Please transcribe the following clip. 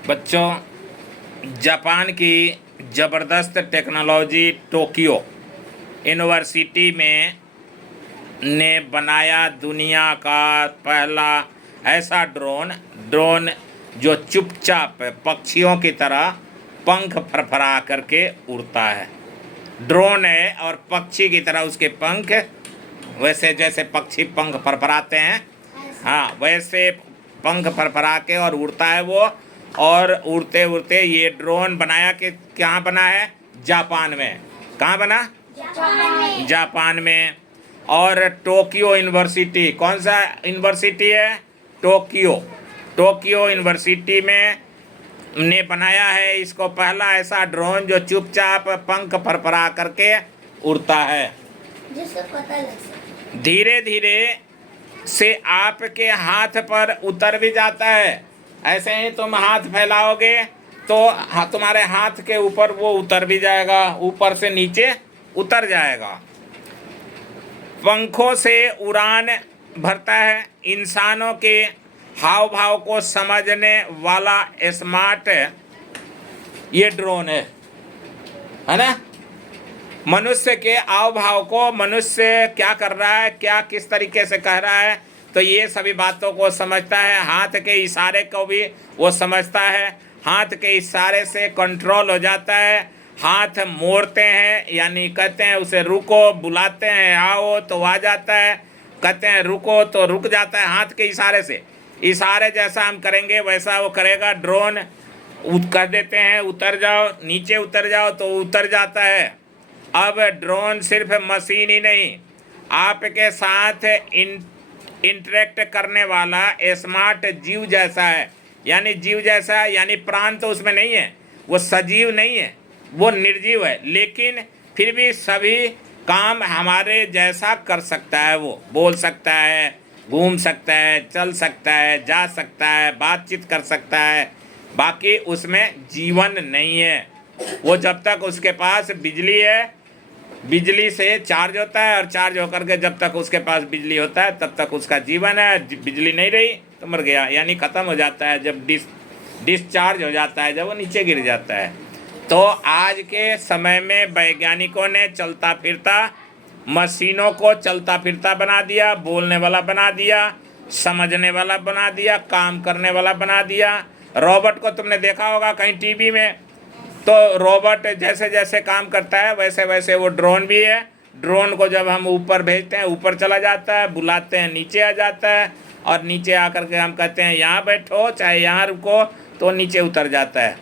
बच्चों, जापान की ज़बरदस्त टेक्नोलॉजी टोक्यो यूनिवर्सिटी में ने बनाया दुनिया का पहला ऐसा ड्रोन जो चुपचाप पक्षियों की तरह पंख फरफरा करके उड़ता है। ड्रोन है और पक्षी की तरह उसके पंख, वैसे जैसे पक्षी पंख फरफराते हैं, हाँ वैसे पंख फरफरा के और उड़ता है वो। और उड़ते उड़ते ये ड्रोन बनाया कि कहाँ बना है? जापान में। कहाँ बना? जापान में। और टोक्यो यूनिवर्सिटी, कौन सा यूनिवर्सिटी है? टोक्यो यूनिवर्सिटी में ने बनाया है इसको, पहला ऐसा ड्रोन जो चुपचाप पंख फरफरा करके उड़ता है। जिससे पता लग सके। धीरे धीरे से आपके हाथ पर उतर भी जाता है। ऐसे ही तुम हाथ फैलाओगे तो तुम्हारे हाथ के ऊपर वो उतर भी जाएगा, ऊपर से नीचे उतर जाएगा। पंखों से उड़ान भरता है। इंसानों के हाव भाव को समझने वाला स्मार्ट ये ड्रोन है ना। मनुष्य के हाव भाव को, मनुष्य क्या कर रहा है, क्या किस तरीके से कह रहा है, तो ये सभी बातों को समझता है। हाथ के इशारे को भी वो समझता है। हाथ के इशारे से कंट्रोल हो जाता है। हाथ मोड़ते हैं, यानी कहते हैं उसे रुको, बुलाते हैं आओ तो आ जाता है, कहते हैं रुको तो रुक जाता है हाथ के इशारे से। इशारे जैसा हम करेंगे वैसा वो करेगा। ड्रोन कह देते हैं उतर जाओ, नीचे उतर जाओ तो उतर जाता है। अब ड्रोन सिर्फ मशीन ही नहीं, आपके साथ इंटरेक्ट करने वाला स्मार्ट जीव जैसा है। यानी जीव जैसा यानी प्राण तो उसमें नहीं है, वो सजीव नहीं है, वो निर्जीव है, लेकिन फिर भी सभी काम हमारे जैसा कर सकता है। वो बोल सकता है, घूम सकता है, चल सकता है, जा सकता है, बातचीत कर सकता है। बाकी उसमें जीवन नहीं है। वो जब तक उसके पास बिजली है, बिजली से चार्ज होता है, और चार्ज होकर के जब तक उसके पास बिजली होता है तब तक उसका जीवन है। बिजली नहीं रही तो मर गया, यानी ख़त्म हो जाता है जब डिस्चार्ज हो जाता है, जब वो नीचे गिर जाता है। तो आज के समय में वैज्ञानिकों ने चलता फिरता मशीनों को चलता फिरता बना दिया, बोलने वाला बना दिया, समझने वाला बना दिया, काम करने वाला बना दिया। रोबोट को तुमने देखा होगा कहीं टीवी में, तो रोबोट जैसे जैसे काम करता है वैसे वैसे वो ड्रोन भी है। ड्रोन को जब हम ऊपर भेजते हैं ऊपर चला जाता है, बुलाते हैं नीचे आ जाता है, और नीचे आकर के हम कहते हैं यहाँ बैठो चाहे यहाँ रुको तो नीचे उतर जाता है।